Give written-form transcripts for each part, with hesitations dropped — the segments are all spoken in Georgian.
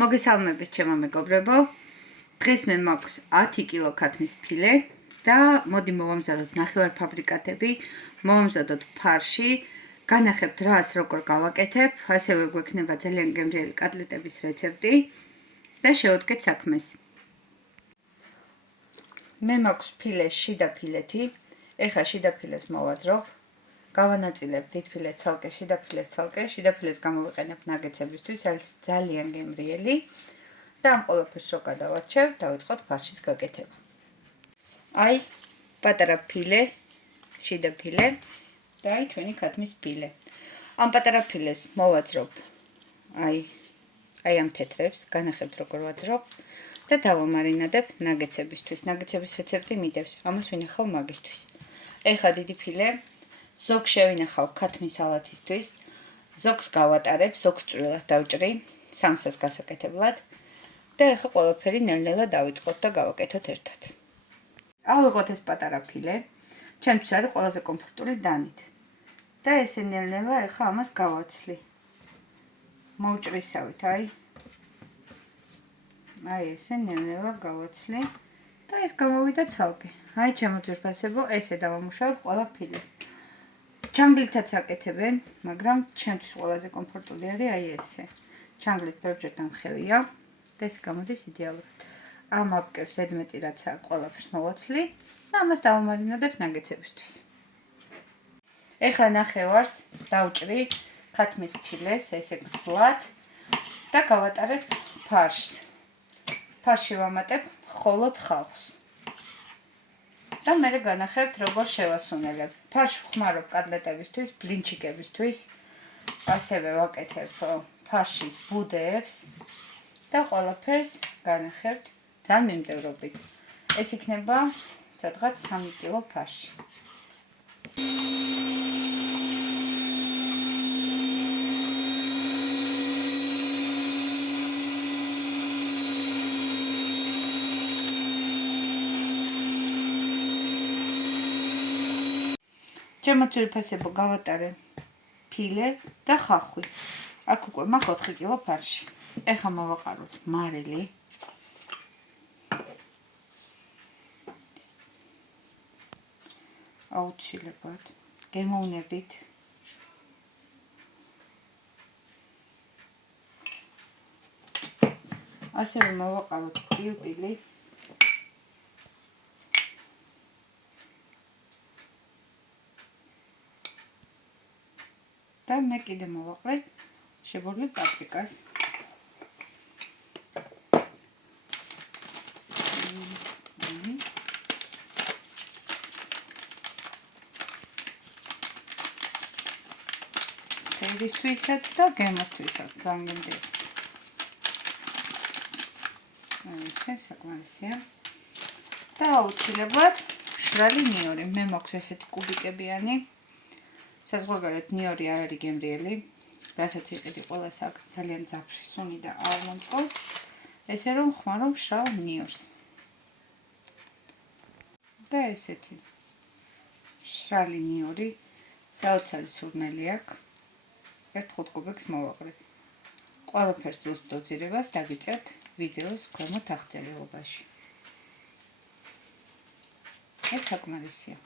მოგესალმებით ჩემო მეგობრებო. დღეს მე მაქვს 10 კილო ქათმის ფილე და მოდი მოვამზადოთ ნახევარფაბრიკატები, მოვამზადოთ ფარში, განახებთ რას როგორ გავაკეთებ, ასევე გვექნება ძალიან გემრიელი კოტლეტების რეცეპტი და შევუდგეთ საქმეს. მე მაქვს ფილე შიდა ფილეთი, ეხლა შიდა ფილეს მოვაძრობ. გავანაწილებ დიდ ფილეს ცალკე, შიდა ფილეს ცალკე, შიდა ფილეს გამოვიყენებ ნაგეცებისთვის, არის ძალიან გემრიელი და ამ ყველაფერს რო გადავარჩევ, დავიწყოთ ფარშის გაკეთება. აი, პატარა ფილე, შიდა ფილე და აი ჩვენი ქათმის ფილე. ამ პატარა ფილეს მოვაძრობ აი ამ თეთრებს, განახებთ როგორ ვაძრობ და დავამარინადებ ნაგეცებისთვის. ნაგეცების რეცეპტი მიდევს, ამას ვინახავ მაგისთვის. ეხლა დიდი ფილე ზოგს შევინახავ ქათმის სალათისთვის, ზოგს გავატარებ, ზოგს წვრილად დავჭრი, სამსას გასაკეთებლად და ეხლა ყველაფერი ნელ-ნელა დავიწყოთ და გავაკეთოთ ერთად. ავიღოთ ეს პატარა ფილე, ჩემთვის არის ყველაზე კომფორტული დანით. და ესე ნელ-ნელა ეხლა ამას გავაცლი. მოვჭრისავით, აი ესე ნელ-ნელა გავაცლი და ეს გამოვიდა ცალკე. აი ჩემო ძვირფასებო, ესე დავამუშავებ ყველა ფილეს. ჩანგლითაც აკეთებენ, მაგრამ ჩემთვის ყველაზე კომფორტული არის აი ესე. ჩანგლით ბევრჯერ დამხევია და ეს გამოდის იდეალურად. ამ აპკებს ზედმეტი რაცაა ყველაფერს მოვაცლი და ამას დავამარინადებ ნაგეცებისთვის. ეხლა ნახევარს დავჭრი ქათმის ფილეს ესე გძლად და გავატარებ ფარშს. ფარში ვამატებ მხოლოდ ხალხს. და მე განახებთ როგორ შევასუნელებ. ფარში ვხმარობ კოტლეტებისთვის, ბლინჩიკებისთვის, ასევე ვაკეთებ ფარშის ბუდეებს და ყველაფერს განახებთ თან მიმდევრობით. ეს იქნება სადღაც 3 კილო ფარში. ჩემო ძვირფასებო, გავატარე ფილე და ხახვი. აქ უკვე მაქვს 4 კილო ფარში. ეხლა მოვაყაროთ მარილი. აუცილებლად გემოვნებით. ასევე მოვაყაროთ პილპილი. და მე კიდე მოვაყრეთ შებოლილ პაპრიკას. ფერისთვისაც და გემოსთვისაც ძალიან გემრიელი. ესე საკმარისია. და აუცილებლად მშრალი ნიორი. მე მაქვს ესეთი კუბიკებიანი. საზღვარგარეთ ნიორი არ არის გემრიელი, რასაც იყიდი ყველას აქ ძალიან ძაფრი სუნი და არ მომწყობს, ესე რომ ხმარო მშრალ ნიორს. და ესეთი მშრალი ნიორი, საოცარი სურნელი აქვს, 1-5 კუბიკს მოვაყრე. ყველაფერს ზუსტ დოზირებას დაგიწერთ ვიდეოს ქვემოთ აღწერილობაში. ეს საკმარისია.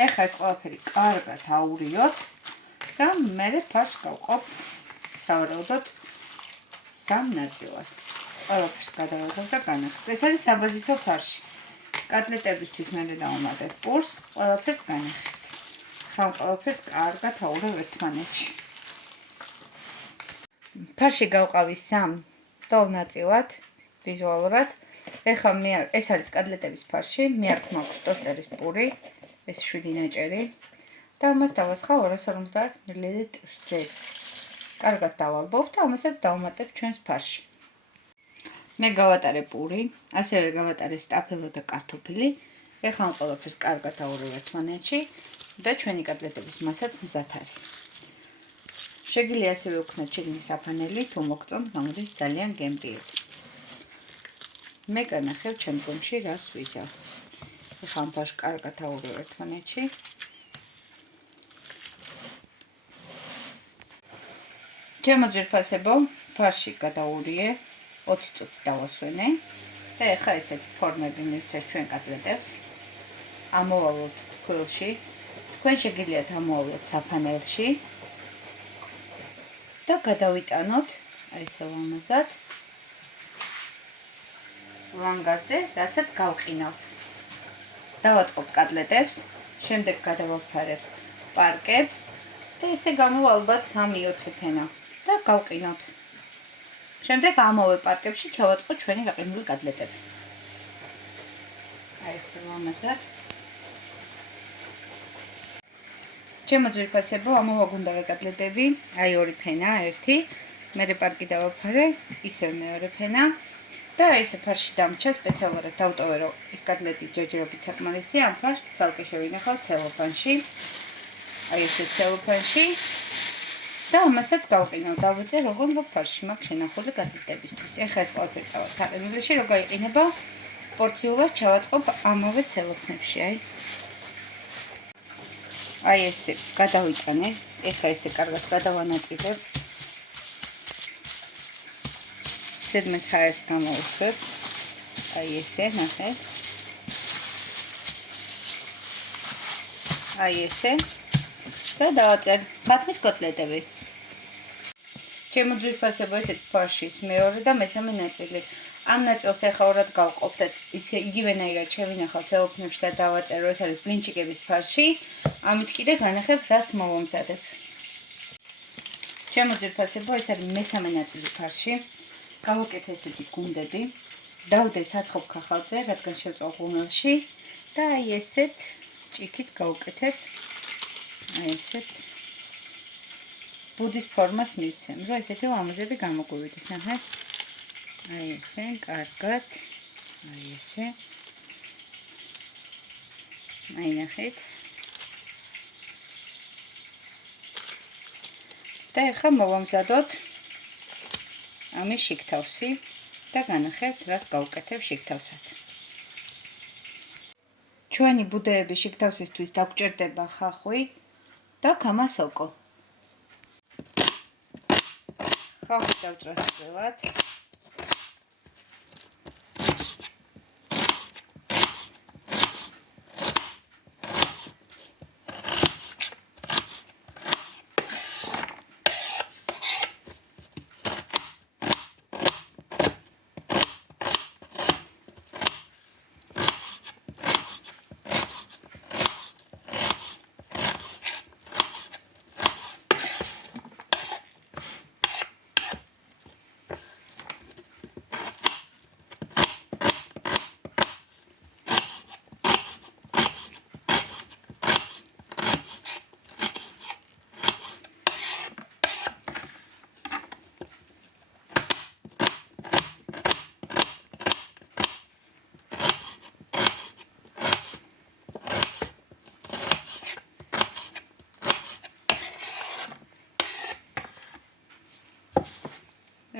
ეხლა ეს ყველაფერი კარგად აურიოთ და მერე ფარშს გავყოფ სავარაუდოდ 3 ნაწილად. ყველაფერს გადავაგებ და განახებ. ეს არის საბაზისო ფარში. კოტლეტებისთვის მერე დავამატებ პურს, ყველაფერს განახებთ. ხამ ყველაფერს კარგად აურევ ერთმანეთში. ფარში გავყავი 3 დოლ ნაწილად ვიზუალურად. ეხლა ეს არის კოტლეტების ფარში, მე აქ მაქვს ტოსტერის პური. ეს 7 ნაჭერი და ამას დავასხავ 250 მლ-ს ძეს. კარგად დავალბობ და ამასაც დავამატებ ჩვენს ფარში. მე გავატარე პური, ასევე გავატარე სტაფელო და კარტოფილი. ეხლა ამ ყველაფერს კარგად აურევ ერთმანეთში და ჩვენი კოტლეტების მასაც მზად არის. შეგიძლია ასევე უქნათ შიგნის საფანელი, თუ მოგწონთ, გამოდის ძალიან გემრიელი. მე განახევ ჩემგომში რას ვიზავ. ეხლა ამ ფარშს კარგად აურევ ერთმანეთში. ჩემო ძვირფასებო, ფარში გადაურიე, 20 წუთი დავასვენე და ეხლა ესეთი ფორმები მივცეთ ჩვენ კოტლეტებს. ამოვავლოთ ფქვილში. თქვენ შეგიძლიათ ამოვავლოთ საფანელში და გადავიტანოთ აი ესე ლამაზად ლანგარზე, რასაც გავყინავთ. დავაწყობთ კოტლეტებს, შემდეგ გადავაფარებ პარკებს და ესე გამოვა ალბათ 3-4 ფენა და გავყინავთ. შემდეგ ამავე პარკებში ჩავაწყოთ ჩვენი გაყინული კოტლეტები. აი ესე ლამაზად. ჩემო ძვირფასებო, ამოვა გუნდა კოტლეტები, აი 2 ფენა, ერთი, მერე პარკი დავაფარე, ისევ მეორე ფენა და ესე ფარში დამრჩა სპეციალურად დავტოვე, რომ ის კოტლეტი ჯერჯერობით საკმარისია, ამ ფარს ცალკე შევინახავ ცელოფანში. აი ესე ცელოფანში და ამასაც გავყინავ, დავიწე როგორ ფარში მაქვს შენახული კოტლეტებისთვის. ეხლა ეს ყველაფერი წავა საყინულში, რომ გაიყინება, პორციულად ჩავაწყობ ამავე ცელოფანში, აი ესე გადავიტანე, ეხლა ესე კარგად გადავანაწილებ. ზედმეტ ჰაერს გამოვუშვებ. აი ესე, ნახეთ. აი ესე. და დავაწერ ხათმის კოტლეტები. ჩემო ძვირფასებო, ესეთ ფარშის მეორე და მესამე ნაწილი. ამ ნაწილს ეხლა ორად გავყოფ და ისე იგივენაირად შევინახავ ცელოფანში და დავაწერო, ეს არის ბლინჩიკების ფარში. ამით კიდე განახებ, რაც მოვამზადებ. ჩემო ძვირფასებო, ეს არის მესამე ნაწილი ფარში. გავუკეთე ესეთი გუნდები. დავდე საცხობ ქახალზე, რადგან შევწვა ღუმელში და აი ესეთ ჭიქით გავუკეთებ. აი ესეთ ბუდის ფორმას მივცემ, რომ ესეთი ლამაზები გამოგვივიდეს, ნახეთ. აი ესე, კარგად. აი ესე. აი ნახეთ. და ეხლა მოვამზადოთ ამის შიგთავსი და განახებთ, რაც გავუკეთებ შიგთავსად. ჩვენი ბუდეების შიგთავსისთვის დაგვჭირდება ხახვი და ქამასოკო. ხახვი დავჭრას წილად.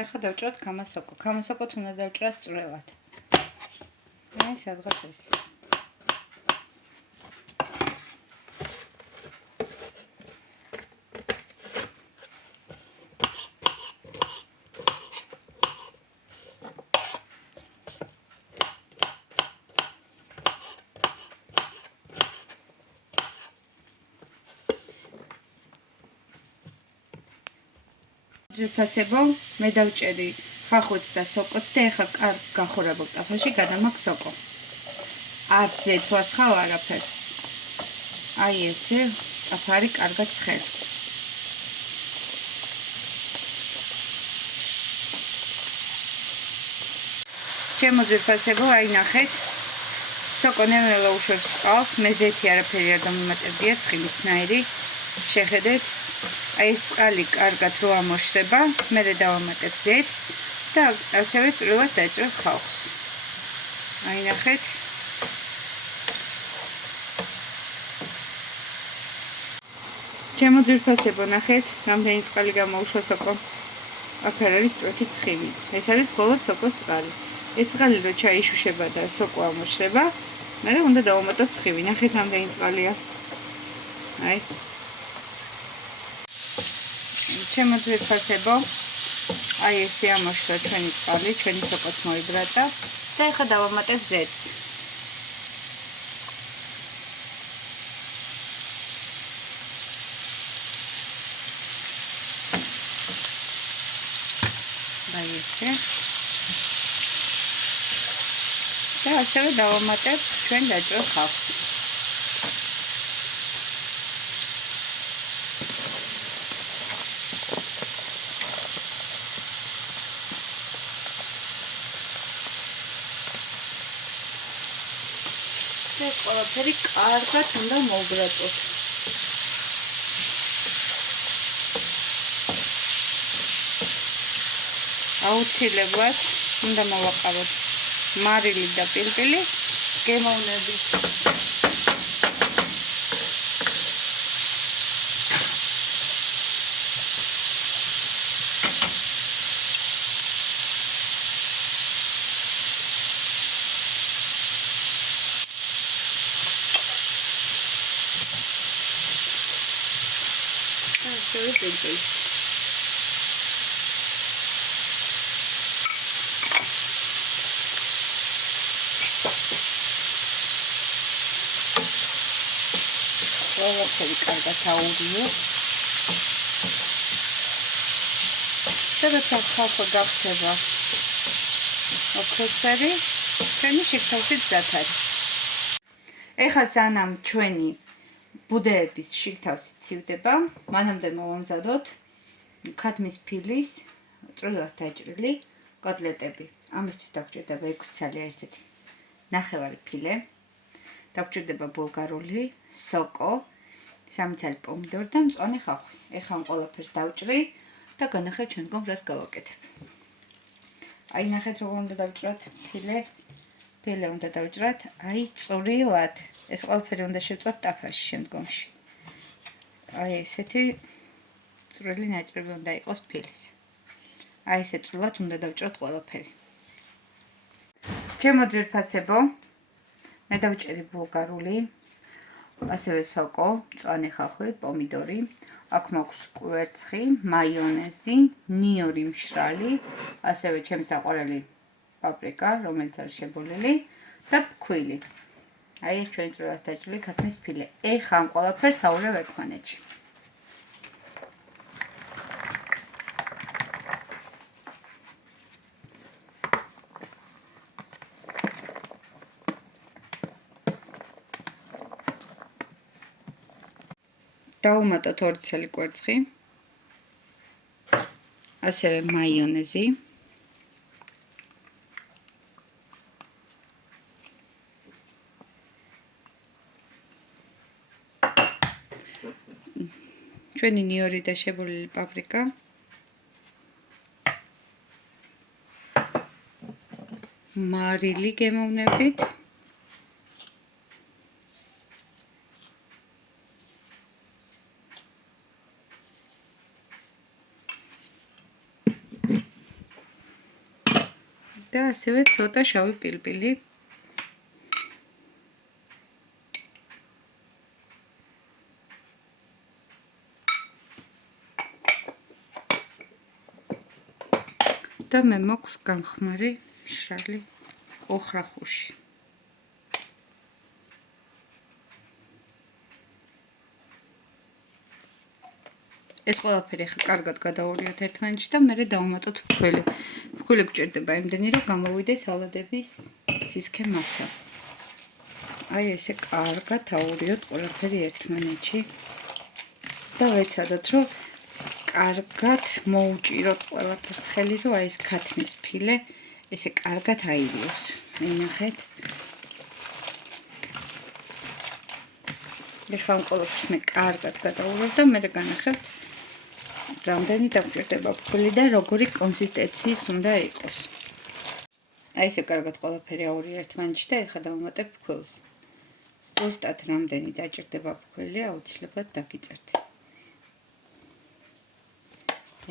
ეხლა დავჭრათ ქამასოკო. ქამასოკოც უნდა დავჭრათ წვრილად. აი სადღაც ეს. ძვირფასებო, მე დავჭერი ხახვით და სოკოც და ეხლა კარგ გახურებულ ტაფაში გადამაქვს სოკო. არ ძეცვას ხავ არაფერს. აი ესე ტაფარი კარგად ცხელი. ჩემო ძვირფასებო, აი ნახეთ. სოკო ნელ-ნელა უშვებს წყალს, მე ზეთი არაფერი არ გამიმატებია, ცხილისნაირი. შეხედეთ. აი ეს წყალი კარგად რო ამოშრება, მერე დავამატებ ზეთს და ასევე წვრილად დაჭრ ხავხს. აი ნახეთ. ჩემო ძვირფასებო, ნახეთ, რამდენი წყალი გამოუშვა სოკომ. აქ არ არის წვეთი ცხიმი. ეს არის მხოლოდ სოკოს წყალი. ეს წყალი რო ჩაიშუშება და სოკო ამოშრება, მერე უნდა დავამატოთ ცხიმი. ნახეთ რამდენი წყალია. აი ჩემო ძვირფასებო, აი ესე ამოშვა ჩვენი წყალი, ჩვენი სოკოც მოიბრატა და ეხლა დავამატებ ზეთს. აი ესე. და ასევე დავამატებ ჩვენ დაჭრილ ხავსს. ეს ყველაფერი კარგად უნდა მოვბრაწოთ. აუცილებლად უნდა მოვაყაროთ მარილი და პილპილი, გემოვნები. პილპილი. ყველაფერი კარგად აურიო. და როცა ხალხო გახდება ოქროსფერი, ჩვენი შიგთავსი მზად არის. ეხლა სანამ ჩვენი ბუდეების შიგთავსი ცივდება, მანამდე მოვამზადოთ ქათმის ფილის წვრილად დაჭრილი კოტლეტები. ამისთვის დაგჭირდება 6 ცალი ესეთი ნახევარი ფილე, დაგჭირდება ბულგარული სოკო, 3 ცალი პომიდორი და მწვანე ხახვი. ეხლა ამ ყველაფერს დავჭრი და განახევ ჩვენ გომ რას გავაკეთებ. აი ნახეთ როგორ უნდა დავჭრათ ფილე. ფილე უნდა დავჭრათ აი წვრილად. ეს ყველაფერი უნდა შევწვათ ტაფაში შემდგომში. აი ესეთი წვრილი ნაჭრები უნდა იყოს ფილის. აი ესე წვრილად უნდა დავჭრათ ყველაფერი. ჩემო ძვირფასებო, მე დავჭერი ბულგარული, ასევე სოკო, მწვანე ხახვი, პომიდორი, აქ მაქვს კვერცხი, მაიონეზი, ნიორი მშრალი, ასევე ჩემი საყვარელი პაპრიკა, რომელიც არის შებოლილი და ფქვილი. აი ეს ჩვენი წვრილად დაჭრილი ქათმის ფილე. ეხლა ამ ყველაფერს ავურავ ერთმანეთში. დავუმატოთ 2 ცალი კვერცხი, ასევე მაიონეზი, ჩვენი ნიორი და შებოლილი პაპრიკა, მარილი გემოვნებით, და ასევე ცოტა შავი პილპილი. და მე მაქვს გამხმარი მშრალი ოხრახუში. ეს ყველაფერი ახლა კარგად გადაურიოთ ერთმანეთში და მერე დავუმატოთ ფქვილი. ფქვილი გჭირდება იმდენი, რომ გამოვიდეს სალადების სისქე მასა. აი ესე კარგად აურიოთ ყველაფერი ერთმანეთში და ვეცადოთ, რომ კარგად მოუჭიროთ ყველაფერს ხელი, რომ აი ეს ქათმის ფილე ესე კარგად აირიოს. აი ნახეთ. ეხლა ამ ყველაფერს მე კარგად გადაურევ და მერე განახევთ რამდენი დაგჭირდება ფქვილი და როგორი კონსისტენციის უნდა იყოს. აი ესე კარგად ყველაფერი აურია ერთმანეთში და ეხლა დავუმატებ ფქვილს. ზუსტად რამდენი დაჭირდება ფქვილი, აუცილებლად დაგიწერთ.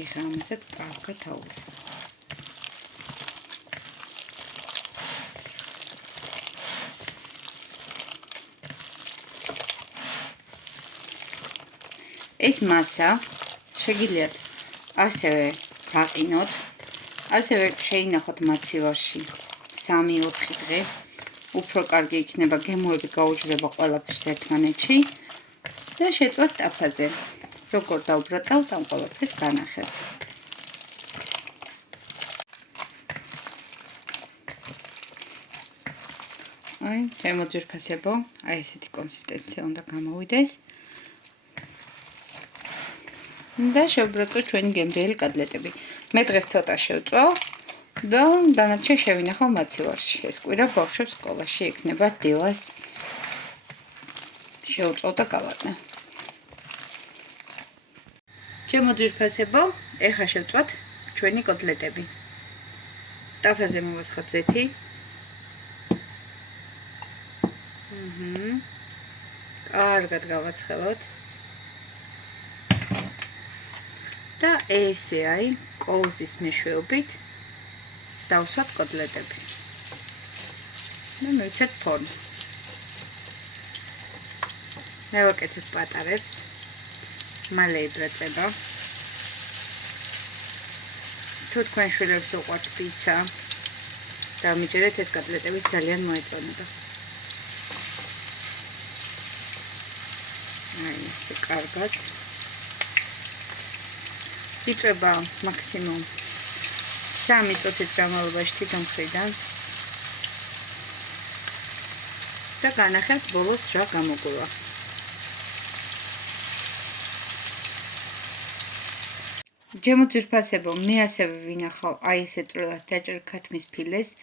ეხლა ამასაც კარგად აურევ. ეს მასა შეგიძლიათ ასევე გაყინოთ, ასევე შეინახოთ მაცივარში 3-4 დღე. უფრო კარგი იქნება გემოები გაუჯდება ყველაფერს ერთმანეთში და შეწვათ ტაფაზე. როგორ დავბრაწავთ ამ ყველაფერს განახებთ. აი, შემოძვირფასებო, აი ესეთი კონსისტენცია უნდა გამოვიდეს. და შევბრაწო ჩვენი გემრიელი კოტლეტები. მე დღეს ცოტა შევწვა და დანარჩენ შევინახავ მაცივარში. ეს კვირა ბავშვებს სკოლაში იქნება დილას. შევწვავ და გავატნე. შემოძვირფასებო, ეხლა შევწვათ ჩვენი კოტლეტები. ტაფაზე მოვასხოთ ზეთი. კარგად გავაცხელოთ. და ესე აი კოუზის მეშვეობით დავსვათ კოტლეტები. და მივცეთ ფორმი. მევაკეთებ პატარებს. მალე იბრაწება. თუ თქვენ შვილებს უყვართ პიცა, დამიჯერეთ ეს კოტლეტები ძალიან მოეწონება. აი ესე კარგად. იწება მაქსიმუმ 3 წუთის განმავლობაში თვითონ მხრიდან და განახებთ ბოლოს რა გამოგვივა. შემოძვირფასებო, მე ასევე ვინახავ აი ესე წვრილად დაჭრილ ქათმის ფილეს.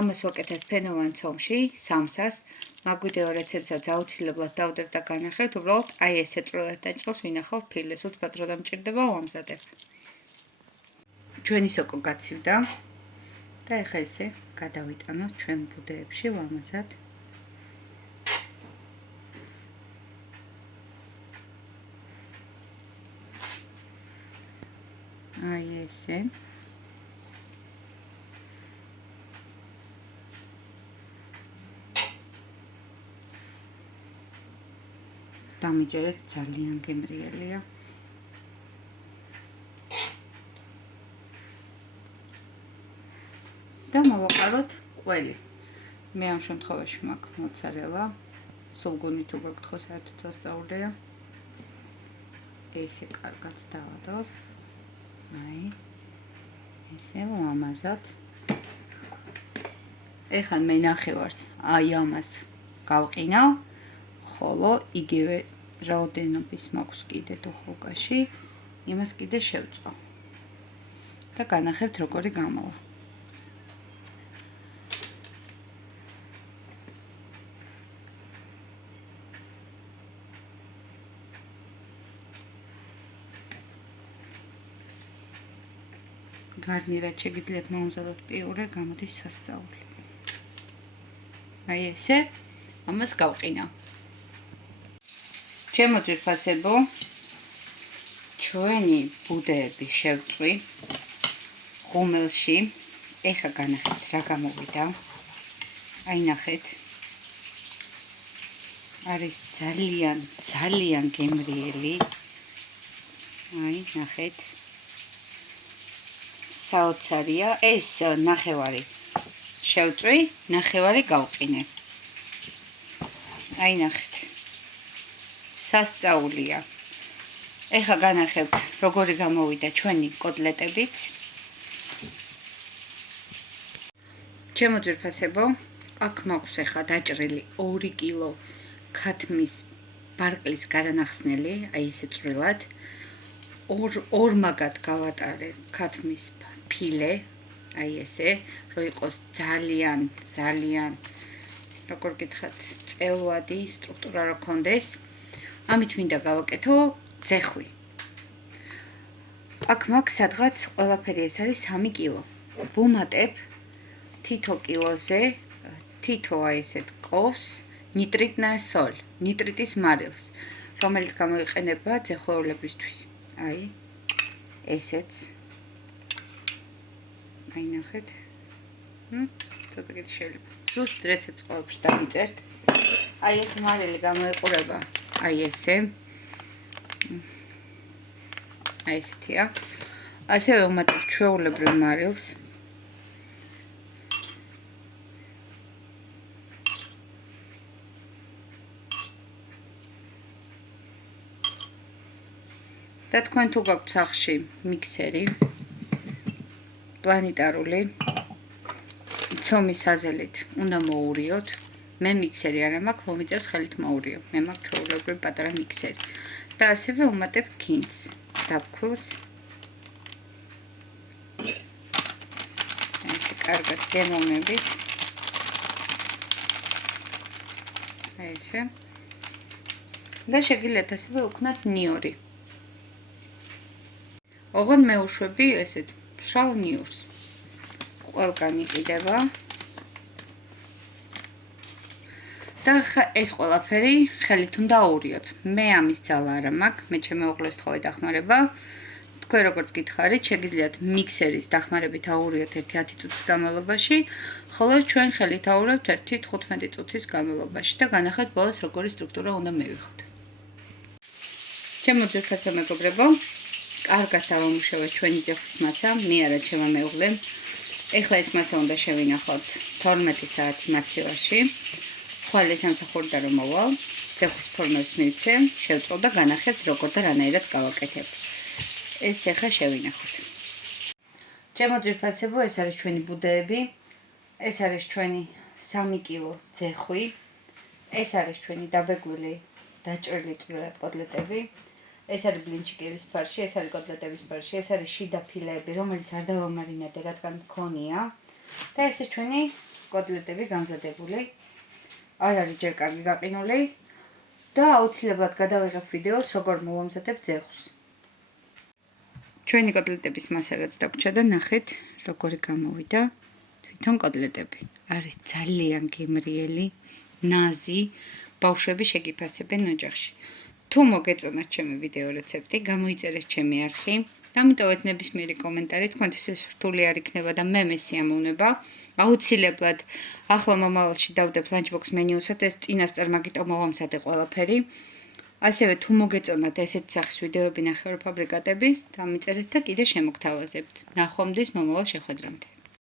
ამას ვაკეთებ ფენოვან ცომში, სამსას. მაგვიდეო რეცეპტსაც აუცილებლად დავდებ და განახევთ. უბრალოდ აი ესე წვრილად დაჭრილს ვინახავ ფილეს. უთბად რო დამჭირდება ვამზადებ. ჩვენი სოკო გაცივდა და ეხლა ესე გადავიტანოთ ჩვენ ბუდეებში ლამაზად. აი ესე. დამიჯერეთ ძალიან გემრიელია. და მოვაყაროთ ყველი. მე ამ შემთხვევაში მაქვს მოცარელა. სულგუნი თუ გაგვთხო საერთოდ სასწაულია. ესე კარგად დავადოთ. აი. ესე ლამაზად. ეხლა მე ნახევარს აი ამას გავყინავ. ხოლო იგივე რაოდენობის მაქვს კიდე დუხოვკაში. იმას კიდე შევწვა. და განახებთ როგორი გამოვა. გარნირად შეგიძლიათ მომზადოთ პიურე, გამოდის სასწაული. აი ესე, ამას გავყინა. შემოძვირფასებო, ჩვენი ბუდეები შევწვი ღუმელში. ეხლა განახეთ რა გამოვიდა. აი ნახეთ. არის ძალიან გემრიელი. აი ნახეთ. საოცარია. ეს ნახევარი შევწვი, ნახევარი გავყინე. აი ნახეთ. სასწაულია. ეხლა განახებთ როგორი გამოვიდა ჩვენი კოტლეტებიც. შემოძვირფასებო, აქ მაქვს ეხლა დაჭრილი 2 კილო ქათმის ბარკლის გადანახსნელი, აი ესე წვრილად. ორმაგად გავატარე ქათმის ფილე, აი ესე, რომ იყოს ძალიან როგორ გითხრათ, წელვადი სტრუქტურა რო ქონდეს. ამით მინდა გავაკეთო ძეხვი. აქ მაქვს სადღაც ყველაფერი ეს არის 3 კილო. ვუმატებ თითო კილოზე, თითო აი ესეთ კოვს ნიტრიტის მარილს, რომელიც გამოიყენება ძეხვეულებისთვის. აი ესეც. აი ნახეთ. ცოტა კიდე შეიძლება. ზუსტ რეცეპტს ყოველთვის დავიწერთ. აი ეს მარილი გამოიყურება აი ესე. აი ესეთია. ასევე ვუმატებ ჩვეულებრივ მარილს, და თქვენ თუ გაქვთ სახში მიქსერი პლანეტარული ცომის აზელით უნდა მოურიოთ. მე მიქსერი არ მაქვს, მომიწევს ხელით მოურიო. მე მაქვს ჩვეულებრივი პატარა მიქსერი. და ასევე უმატებ ქინძს, დაფქვილს. ესე კარგად გემოვნებით. ესე. და შეგიძლიათ ასევე უქნათ ნიორი. ოღონდ მე უშვები ესეთ მშრალ ნიორს. ყველგან იყიდება. და ეს ყველაფერი ხელით უნდა აურიოთ. მე ამის ძალა არ მაქვს, მე ჩემი უღლეს თხოვე დახმარება. თქვენ როგორც გითხარით, შეგიძლიათ მიქსერის დახმარებით აურიოთ 1-10 წუთის განმავლობაში, ხოლო ჩვენ ხელით აურევთ 1-15 წუთის განმავლობაში და განახეთ ბოლოს როგორი სტრუქტურა უნდა მივიღოთ. ჩემო ძვირფასო მეგობრებო, კარგად დავამუშავეთ ჩვენი ძეხვის მასა, მე არა ჩემო მეუღლემ. ეხლა ეს მასა უნდა შევინახოთ 12 საათი მაცივარში. ხვალე სამსახურიდან რომ მოვალ, ძეხვის ფორმებს მივცე, შევწყო და განახებთ როგორ და რანაირად გავაკეთებ. ეს ახლა შევინახოთ. ჩემო ძვირფასებო, ეს არის ჩვენი ბუდეები. ეს არის ჩვენი 3 კილო ძეხვი. ეს არის ჩვენი დაბეგვილი დაჭრილი წვრილად კოტლეტები. ეს არის ბლინჩიკების ფარში, ეს არის კოტლეტების ფარში, ეს არის შიდა ფილეები, რომელიც არ დავამარინადე, რადგან მქონია. და ეს ჩვენი კოტლეტები გამზადებული. არ არის ჯერ კარგი გაყინული და აუცილებლად გადავიღებ ვიდეოს როგორ მოვამზადებ ძეხვს. ჩვენი კოტლეტების მასა რაც დაგვრჩა და ნახეთ როგორი გამოვიდა თვითონ კოტლეტები. არის ძალიან გემრიელი, ნაზი, ბავშვები შეგიფასებენ ოჯახში. თუ მოგეწონათ ჩემი ვიდეო რეცეპტი, გამოიწერეთ ჩემი არხი. დამიტოვეთ ნებისმიერი კომენტარი, თქვენთვის ეს რთული არ იქნება და მე მესიამოვნება. აუცილებლად ახლა მომავალში დავდებ ლანჩბოქს მენიუსად, ეს წინასწარ მაგიტო მოვამზადე ყველაფერი. ასევე თუ მოგეწონათ ესეთი სახის ვიდეოები ნახევარფაბრიკატების, დამიწერეთ და კიდე შემოგთავაზებთ. ნახვამდის მომავალ შეხვედრამდე.